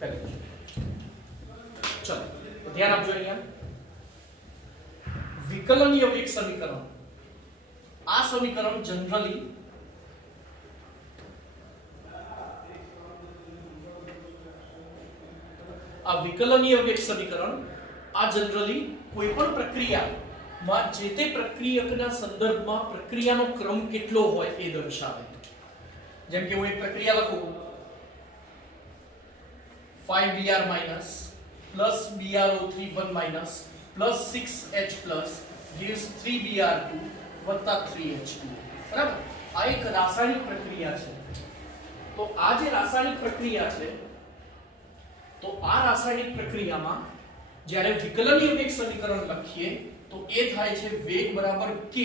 પહેલું ચલો ધ્યાન આપજો અહીંયા વિકલનીય વેગ સમીકરણ આ સમીકરણ જનરલી કોઈ પણ પ્રક્રિયામાં જે તે પ્રક્રિયકના સંદર્ભમાં પ્રક્રિયાનો ક્રમ કેટલો હોય એ દર્શાવે. જેમ કે હું એક પ્રક્રિયા લખું 5Br plus BrO3 1 plus 6H plus gives 3Br2 વત્તા 3H2. બરાબર? આ એક રાસાયણિક પ્રક્રિયા છે. તો આ જે રાસાયણિક પ્રક્રિયા છે તો આ રાસાયણિક પ્રક્રિયામાં જ્યારે વિકલનીય વેગ સમીકરણ લખીએ તો એ થાય છે વેગ બરાબર k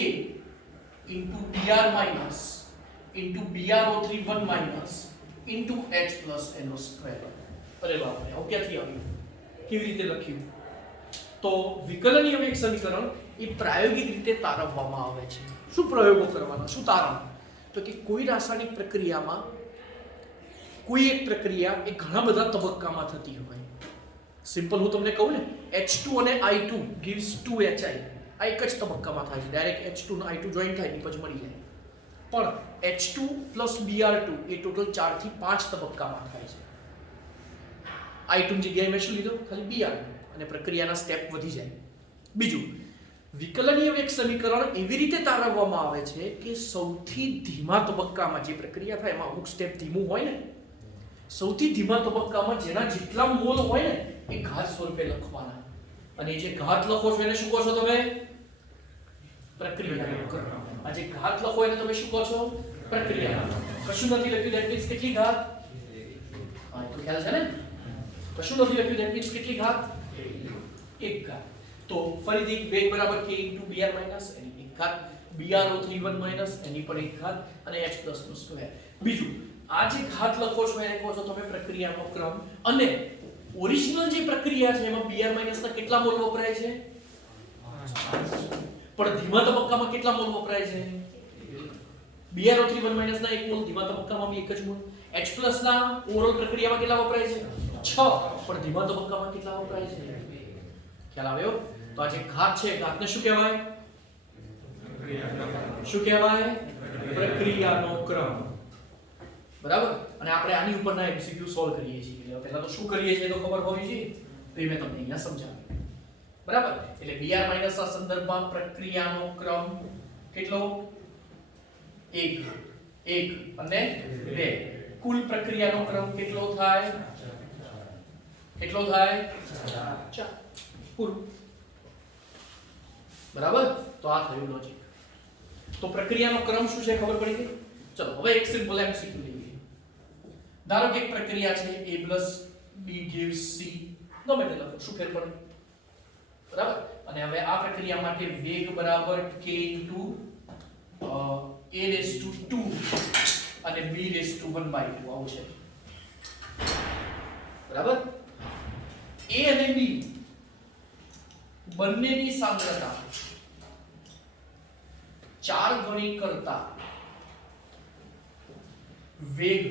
Br minus BrO3 1 minus H plus NO square. અરે બાપ રે, આવું ક્યાંથી આવ્યું? કેવી રીતે લખ્યું? તો વિકલનીય વેગ સમીકરણ એ પ્રાયોગિક રીતે તારવવામાં આવે છે. શું પ્રયોગો કરવાના, શું તારણ? તો કે કોઈ રાસાયણિક પ્રક્રિયામાં કોઈ એક પ્રક્રિયા એ ઘણા બધા તબક્કામાં થતી હોય. સિમ્પલ હું તમને કહું ને, H2 અને I2 gives 2HI. આ એક જ તબક્કામાં થાય છે. ડાયરેક્ટ H2 અને I2 જોઈન થાય નીપજ મળી જાય. પણ H2 plus Br2 એ ટોટલ 4 થી 5 તબક્કામાં થાય છે. I2 ની જગ્યાએ મેં શું લીધો? ખાલી Br અને પ્રક્રિયાના સ્ટેપ વધી જાય. બીજું, વિકલનીય વેગ સમીકરણ એવી રીતે તારવવામાં આવે છે કે સૌથી ધીમા તબક્કામાં જે પ્રક્રિયા થાય એમાં અમુક સ્ટેપ ધીમું હોય ને, સૌથી ધીમા તબક્કામાં જેના જેટલા મોલ હોય ને એ ઘાત સ્વરૂપે લખવાના. અને જે ઘાત લખો છો એને શું કહો છો તમે? પ્રક્રિયા. આ જે ઘાત લખો એને તમે શું કહો છો? પ્રક્રિયા. કશું નથી લખ્યું ધેટ મીન્સ કેટલી ઘાત? હા, તો ખ્યાલ છે ને? કશું નથી લખ્યું ધેટ મીન્સ કેટલી ઘાત? એક ઘાત. તો ફરીથી વેગ બરાબર k Br minus એની એક ઘાત, BrO3 1 minus એની પણ એક ઘાત અને H plus નો સ્ક્વેર. બીજું, આ જે ઘાત લખો છો એને કહો છો તમે પ્રક્રિયાનો ક્રમ. અને ઓરિજિનલ જે પ્રક્રિયા છે એમાં Br minus ના કેટલા મોલ વપરાય છે? 5. પણ ધીમા તબક્કામાં કેટલા મોલ વપરાય છે? BrO3 1 minus ના એક મોલ, ધીમા તબક્કામાં બી એક જ મોલ. H plus ના ઓવરઓલ પ્રક્રિયામાં કેટલા વપરાય છે? 6. પણ ધીમા તબક્કામાં કેટલા વપરાય છે? ખ્યાલ આવ્યો? તો આ જે ઘાત છે ઘાતને શું કહેવાય? શું કહેવાય? પ્રક્રિયાનો ક્રમ. બરાબર? અને આપણે આની ઉપરના MCQ સોલ્વ કરીએ છીએ. એટલે પહેલા તો શું કરીએ છીએ તો ખબર હોવી જોઈએ. તો એ મેં તમને અહીંયા સમજાવ્યું. બરાબર? એટલે Br minus ના સંદર્ભમાં પ્રક્રિયાનો ક્રમ કેટલો? 1 અને 2. કુલ પ્રક્રિયાનો ક્રમ કેટલો થાય? કેટલો થાય? 4. પૂરું. બરાબર? તો આ થયું લોજિક. તો પ્રક્રિયાનો ક્રમ શું છે ખબર પડી ગઈ? ચલો હવે એક સિમ્પલ MCQ લઈએ. ધારો કે એક પ્રક્રિયા છે A plus B gives C. ગમે તે લખો, શું ફેર પડે? બરાબર? અને હવે આ પ્રક્રિયા માટે વેગ બરાબર k A⁻²અને B⁻1/2 આવું છે. બરાબર? A અને B બંનેની સાંદ્રતા 4 ગણી કરતા વેગ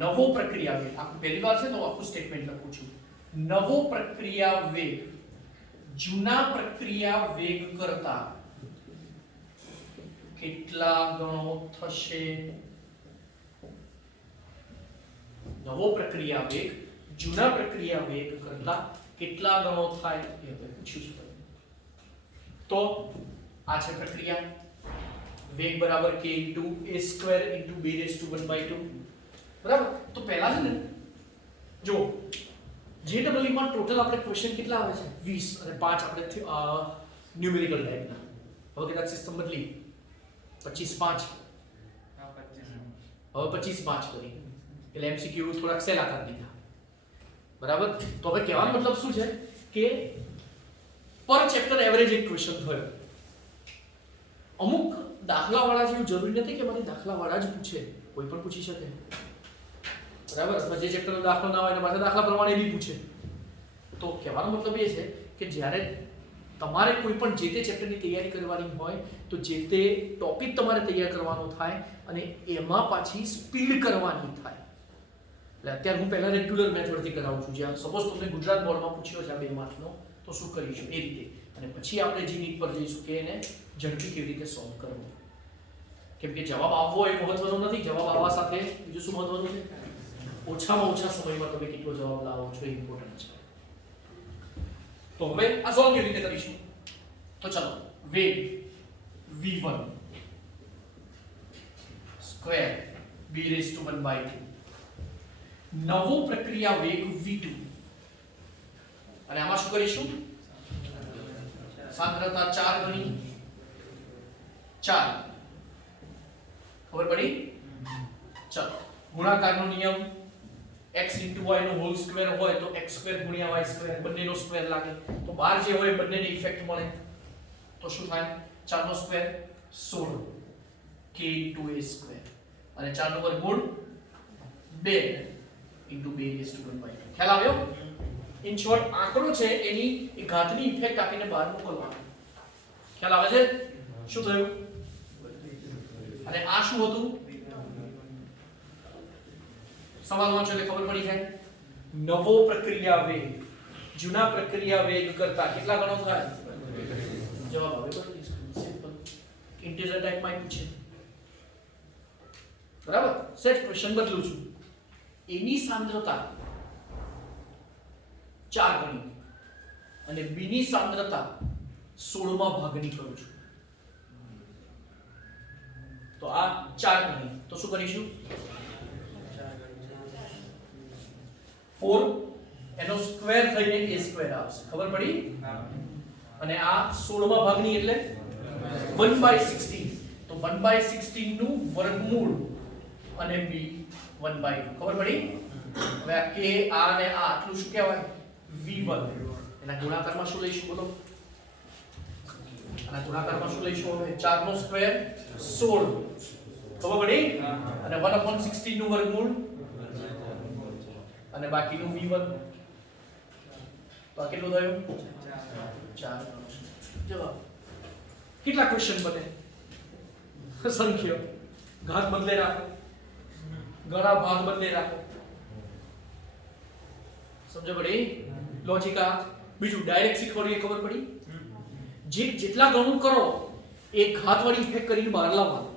નવો પ્રક્રિયા વેગ, આખું પહેલી વાર છે તો આખું સ્ટેટમેન્ટ લખું છું. નવો પ્રક્રિયા વેગ જૂના પ્રક્રિયા વેગ કરતા કેટલા ગણો થશે? નવો પ્રક્રિયા વેગ જૂના પ્રક્રિયા વેગ કરતા કેટલા ગણો થાય એ આપણે પૂછ્યું છે. તો આ છે પ્રક્રિયા, વેગ બરાબર k A² B⁻1/2. બરાબર? તો પહેલા છે ને જો JEE માં ટોટલ આપણે ક્વેશ્ચન કેટલા આવે છે? 20 અને 5 આપણે ન્યુમેરિકલ ટાઈપના. હવે કદાચ સિસ્ટમ બદલી 25 5 હવે 25 5 કરી એટલે MCQ થોડાક સહેલા કરી દીધા. બરાબર? તો હવે કહેવાનો મતલબ શું છે કે પર ચેપ્ટર એવરેજ એક ક્વેશ્ચન થયો. અમુક દાખલા વાળા જેવું જરૂરી નથી કે મને દાખલા વાળા જ પૂછે, કોઈ પણ પૂછી શકે. બરાબર? અથવા જે ચેપ્ટરનો દાખલો ના હોય એના પાસે દાખલા પ્રમાણે બી પૂછે. તો કહેવાનો મતલબ એ છે કે જ્યારે તમારે કોઈ પણ જે તે ચેપ્ટરની તૈયારી કરવાની હોય તો જે તે ટોપિક તમારે તૈયાર કરવાનો થાય અને એમાં પાછી સ્પીડ કરવાની થાય. એટલે અત્યારે હું પહેલા રેગ્યુલર મેથડથી કરાવું છું, જ્યાં સપોઝ તમને ગુજરાત બોર્ડમાં પૂછ્યો છે આ 2 માર્કનો તો શું કરીશું એ રીતે, અને પછી આપણે જીનીટ પર જઈશું કે એને ઝડપી કેવી રીતે સોલ્વ કરવો. કેમ કે જવાબ આવવો એ મહત્વનો નથી, જવાબ આવવા સાથે બીજું શું મહત્વનું છે, ઓછામાં ઓછા સમયમાં તમે કેટલો જવાબ લાવો છો એ ઇમ્પોર્ટન્ટ છે. તો હવે આ સોલ્વ કેવી રીતે કરીશું, તો ચલો વેગ v1 square b raised to 1/2, નવો પ્રક્રિયા વેગ v2, અને આમાં શું કરીશું, સાંદ્રતા 4 ગણી 4, ખબર પડી. ચલો ગુણાકારનો નિયમ x * y નો હોલ સ્ક્વેર હોય તો x સ્ક્વેર ગુણ્યા y સ્ક્વેર બંનેનો સ્ક્વેર લાગે, તો બાર જે હોય બંનેને ઇફેક્ટ મળે તો શું થાય, 4 નો સ્ક્વેર 16 k * a સ્ક્વેર, અને 4 નો વર્ગમૂળ 2 * 2 raised to 1/2. ખ્યાલ આવ્યો? ઇન શોર્ટ આંકડો છે એની એ ઘાતની ઇફેક્ટ આપીને બહાર મોકલવાનો. ખ્યાલ આવે છે? શું થયું? અને આ શું હતું, સવાલ વાંચો એટલે ખબર પડી જાય. નવો પ્રક્રિયા વેગ જૂના પ્રક્રિયા વેગ કરતા કેટલા ગણો થાય, જવાબ આવે બદલી સિમ્પલ ઇન્ટિજર ટાઈપમાં પૂછે, બરાબર. સેટ ક્વેશ્ચન બદલું છું, એની સાંદ્રતા 4 ગણી અને b ની સાંદ્રતા 16 માં ભાગની કરું છું, તો આ 4 ગણી, તો શું કરીશું, 4 એનો સ્ક્વેર થઈને a સ્ક્વેર આવશે, ખબર પડી. અને આ 16 માં ભાગની એટલે 1/16, તો 1/16 નું વર્ગમૂળ અને b 1/2, ખબર પડી. હવે આ k આ અને આ આટલું શું કહેવાય, v1, એના ગુણાકારમાં શું લઈશું બોલો, આના ગુણાકારમાં શું લઈશું, હવે 4 નો સ્ક્વેર 16, ખબર પડી, અને 1/16 નું વર્ગમૂળ અને બાકીનું v1, તો આ કેટલું થયું, 4. જવાબ. કેટલા ક્વેશ્ચન બને, સંખ્યા ઘાત બદલે રાખો, ઘણા ભાગ બદલે રાખો, સમજો પડી લોજિક. આ બીજું ડાયરેક્ટ શીખવાડીએ, ખબર પડી, જે જેટલા ગણું કરો એ ઘાત વાળી ઇફેક્ટ કરીને બહાર લાવવાનું,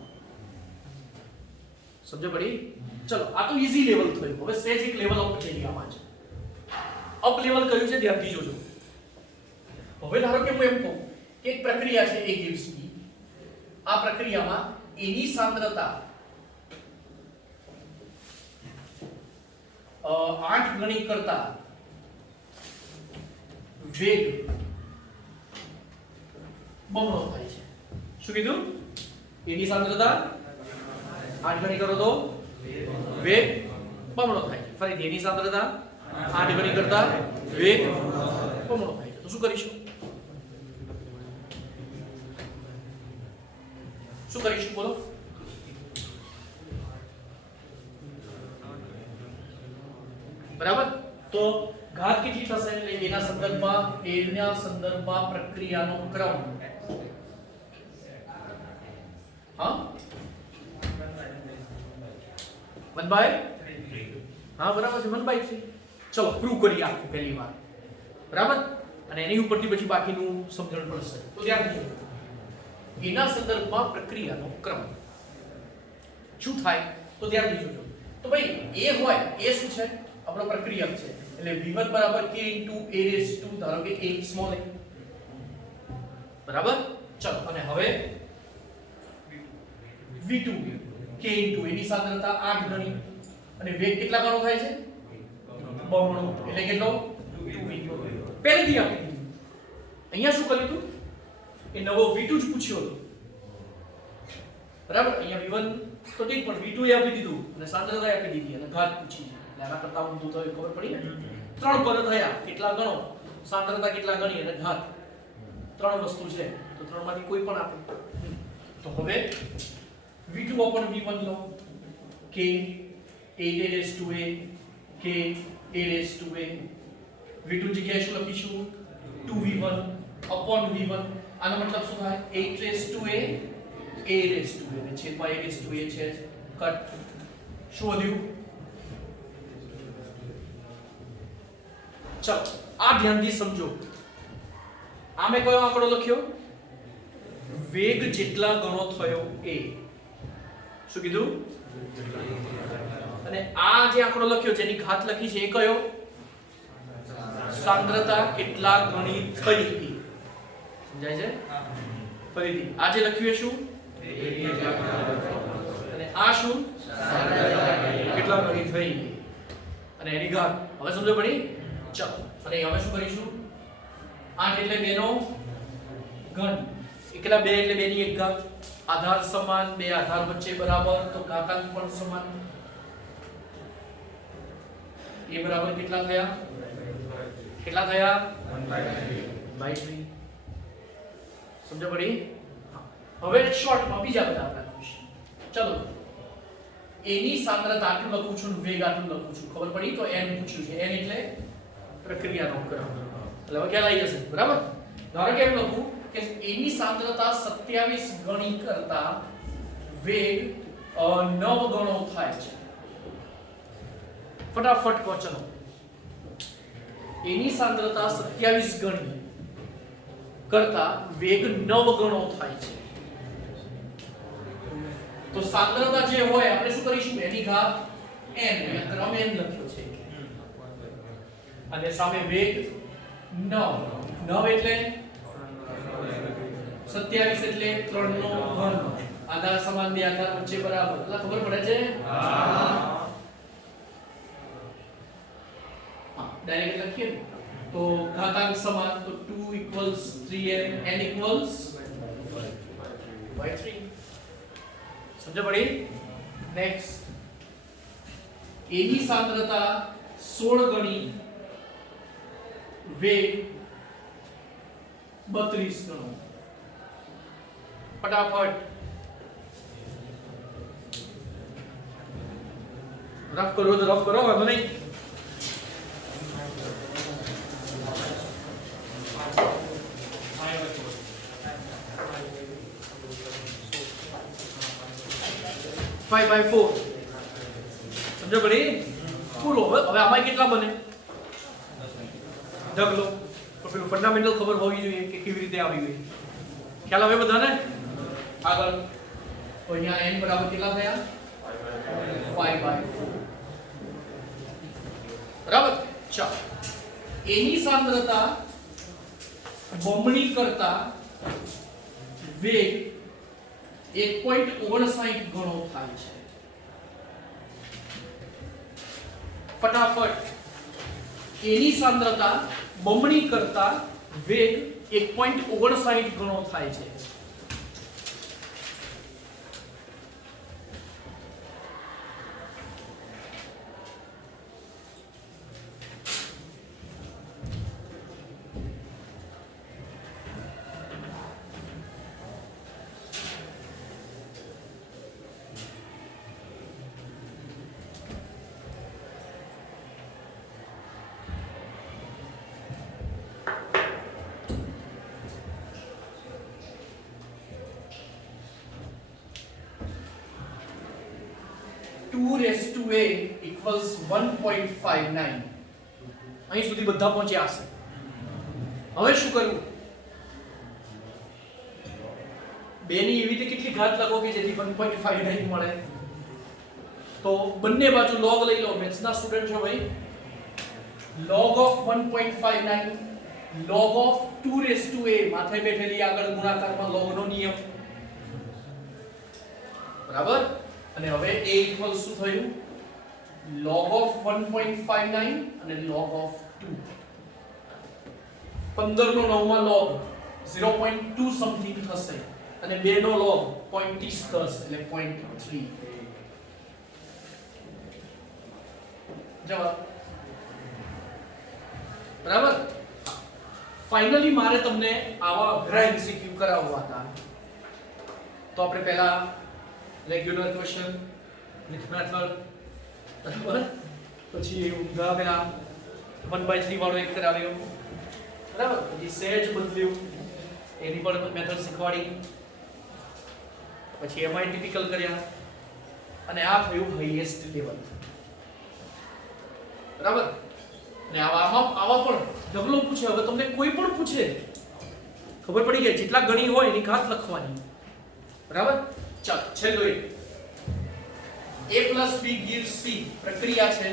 સમજો પડી. ચલો આ તો ઈઝી લેવલ થયું, હવે સેજ એક લેવલ અપ જઈએ. આમાં છે અપ લેવલ કયું છે ધ્યાનથી જોજો. હવે ધારો કે હું એમ કહું કે એક પ્રક્રિયા છે a gives b, આ પ્રક્રિયામાં a ની સાંદ્રતા 8 ગણી કરતા વેગ બમણો થાય છે. શું કીધું, a ની સાંદ્રતા 8 ગણી કરો તો વેગ બમણો થાય છે. ફરીથી a ની સાંદ્રતા 8 ગણી કરતા વેગ બમણો થાય છે. તો શું કરીશું, શું કરીશું બોલો, બરાબર. તો ઘાત કેટલી થશે, એટલે એના સંદર્ભમાં પ્રક્રિયાનો ક્રમ, હા 1/3, હા બરાબર છે 1/3. ચલો પ્રૂવ કરીએ આખું પહેલી વાર, બરાબર. અને એની ઉપરથી પછી બાકીનું સમજણ પડશે. તો ધ્યાન રાખજો, એના સંદર્ભમાં પ્રક્રિયાનો ક્રમ શું થાય, તો ધ્યાન જોજો. તો ભાઈ a હોય, a શું છે, આપણો પ્રક્રિયક છે, એટલે v1 બરાબર k * a raised to, ધારો કે a સ્મોલ a, બરાબર. ચલો અને હવે v2 k * a ની સાંદ્રતા 8 ગણી અને વેગ કેટલા ગણો થાય છે, બમણો, એટલે કેટલો 2v. પહેલેથી આપી દીધું. અહીંયા શું કર્યું હતું, એ નવો v2 જ પૂછ્યો હતો, બરાબર. અહીંયા v1 તો ઠીક, પણ v2 એ આપી દીધું અને સાંદ્રતા આપી દીધી અને ઘાત પૂછી છે, એટલે આના કરતા ઊંધું થયું, ખબર પડી. 3 પદ થયા, કેટલા ગણો, સાંદ્રતા કેટલા ગણી અને ઘાત, 3 વસ્તુ છે, તો 3 માંથી કોઈ પણ આપે. તો હવે v2 upon v1 law, k a raised to a, k a raised to a, v2 જગ્યાએ શું લખીશું, 2v1 upon v1, આનો મતલબ શું થાય, 8 raised to a raised to a, છેદમાં a raised to a છે, કટ. શું વધ્યું, ચલો આ ધ્યાનથી સમજો. આમે કયો આંકડો લખ્યો? વેગ જેટલા ગણો થયો એ. શું કીધું? અને આ જે આંકડો લખ્યો જેની ઘાત લખી છે એ કયો? સાંદ્રતા કેટલા ગણી થઈ એ. સમજાય છે? ફરીથી આ જે લખ્યું એ શું? અને આ શું? કેટલા ગણી થઈ અને એની ઘાત. હવે સમજો પડી? ચલો અને હવે શું કરીશું? 8 એટલે 2 નો ઘન. એકલા 2 એટલે 2 ની 1 ઘાત. આધાર સમાન, બે આધાર વચ્ચે બરાબર તો ઘાતાંક પણ સમાન. એ બરાબર કેટલા થયા? કેટલા થયા? 1/3. સમજો પડી? હવે શોર્ટમાં બીજા બધા આપણા ક્વેશ્ચન. ચલો એની સાંદ્રતા આટલું લખું છું, વેગ આટલું લખું છું. ખબર પડી? તો n પૂછ્યું છે. n એટલે પ્રક્રિયાનો ક્રમ. એટલે હવે ખ્યાલ આવી જશે. બરાબર? ધારો કે એમ લખું કે એની સાંદ્રતા 27 ગણી કરતા વેગ 9 ગણો થાય છે. ફટાફટ કહો ચલો. એની સાંદ્રતા 27 ગણી કરતા વેગ 9 ગણો થાય છે. તો સાંદ્રતા જે હોય આપણે શું કરીશું? એની ઘાત n, એટલે ક્રમ n લખ્યો છે. અને સામે વેગ 9. 9 એટલે 27 એટલે 3 નો ઘન. આધાર સમાન, બે આધાર વચ્ચે બરાબર. એટલે ખબર પડે છે? હા. ડાયરેક્ટ લખીએ ને તો ઘાતાંક સમાન તો 2 = 3n, n = 3. સમજ પડી? નેક્સ્ટ એની સાંદ્રતા 16 ગણી વેગ 32 ગણો. ફટાફટ રફ કરો તો રફ કરો, વાંધો નહીં. Five by 4. સમજો પડી? પૂરો. હવે આમાં કેટલા બને? ઢગલો. પણ પેલું ફંડામેન્ટલ ખબર હોવી જોઈએ કે કેવી રીતે આવી ગઈ. ખ્યાલ આવે બધાને? આગળ તો અહીંયા n બરાબર કેટલા થયા? 5/4. બરાબર? ચાલો એની સાંદ્રતા બમણી કરતા વેગ 1.59 ગણો થાય છે. ફટાફટ એની સાંદ્રતા બમણી કરતા વેગ 1.59 ગણો થાય છે. a equals 1.59. અહીં સુધી બધા પહોંચ્યા હશે. હવે શું કરવું? બે ની એવી રીતે કેટલી ઘાત લખો કે જેથી 1.59 મળે? તો બંને બાજુ log લઈ લો. મેથ્સ ના સ્ટુડન્ટ છો ભાઈ. log of 1.59 log of 2 માથે બેઠેલી આગળ ગુણાકારમાં log નો નિયમ. બરાબર? અને હવે a ઇક્વલ શું થયું? log of 1.59 અને log of 2. 15 નો 9 માં log 0.2 સમથિંગ થશે અને 2 નો log 0.30 થશે એટલે 0.3. જવાબ. બરાબર? ફાઇનલી મારે તમને આવા અઘરા એમસીક્યુ કરાવવા હતા. તો આપણે પહેલા રેગ્યુલર ક્વેશ્ચન વિથ મેથડ, બરાબર? પછી ઊંધા પેલા 1/3 વાળો એક કરાવ્યો, બરાબર? પછી સહેજ બદલ્યું, એની પણ મેથડ શીખવાડી. પછી એમાં ટિપિકલ કર્યા અને આ થયું હાઈએસ્ટ લેવલ. બરાબર? ને આવા પણ ઢગલો પૂછે. હવે તમને કોઈ પણ પૂછે ખબર પડી ગઈ, જેટલા ગણી હોય એની ઘાત લખવાની. બરાબર? ચાલ છેલ્લો એક a + b gives c પ્રક્રિયા છે.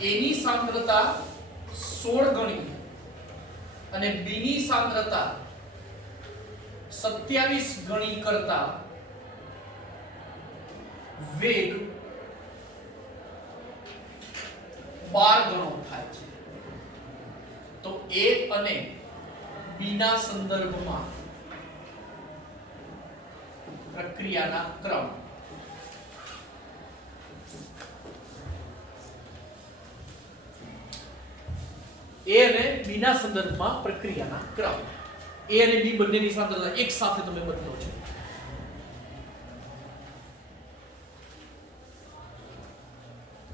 a ની સાંદ્રતા 16 ગણી અને b ની સાંદ્રતા 27 ગણી કરતા વેગ 12 ગણો થાય છે. તો a અને b ના સંદર્ભમાં પ્રક્રિયાના ક્રમ. a અને b ના સંદર્ભમાં પ્રક્રિયાના ક્રમ. a અને b બંનેની સાંદ્રતા એક સાથે તમે બદલો છો.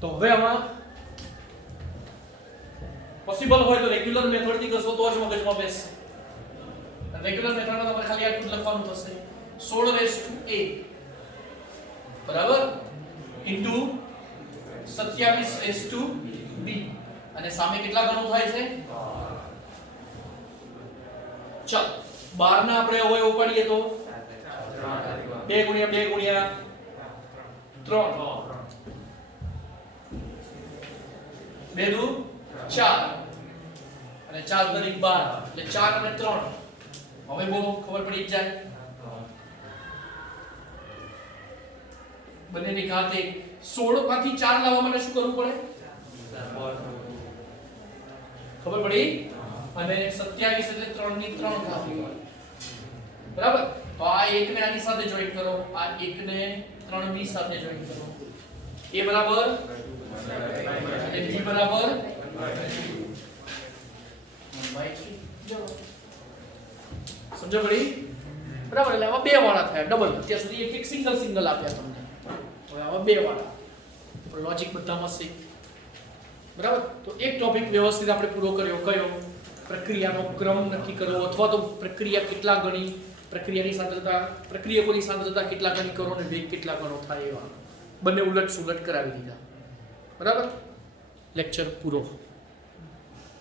તો હવે આમાં પોસિબલ હોય તો રેગ્યુલર મેથડ થી કરશો તો જ મગજમાં બેસશે. રેગ્યુલર મેથડમાં તમારે ખાલી આટલું લખવાનું થશે 16 બરાબર ઇન્ટુ 27 b અને સામે કેટલા ગણો થાય છે? ચાલ 12 ના આપણે અવયવ પાડીએ તો 2 × 2 × 3 2 દુ 4 અને 4 તરીક 12 એટલે 4 અને 3. હવે બોલો ખબર પડી જાય. બંનેની ઘાત 1. 16 માંથી 4 લાવવા માટે શું કરવું પડે? ખબર પડી? અને 27 એટલે 3 ની 3 ઘાત. બરાબર? તો આ 1 ને આની સાથે જોઈન્ટ કરો, આ 1 ને 3 ની સાથે જોઈન્ટ કરો. a બરાબર અને b બરાબર 1/3. સમજો પડી? બરાબર? એટલે આમાં બે વાળા થયા ડબલ. અત્યાર સુધી એક સિંગલ આપ્યા તમને. હવે આવા બે વાળા. લોજિક બધામાં છે. બરાબર? તો એક ટોપિક વ્યવસ્થિત આપણે પૂરો કર્યો. કયો? પ્રક્રિયાનો ક્રમ નક્કી કરવો અથવા તો પ્રક્રિયા કેટલા ગણી, પ્રક્રિયાની સાંદ્રતા, પ્રક્રિયકોની સાંદ્રતા કેટલા ગણી કરો અને વેગ કેટલા ગણો થાય એવા બંને ઉલટ સુલટ કરાવી દીધા. બરાબર? લેક્ચર પૂરો.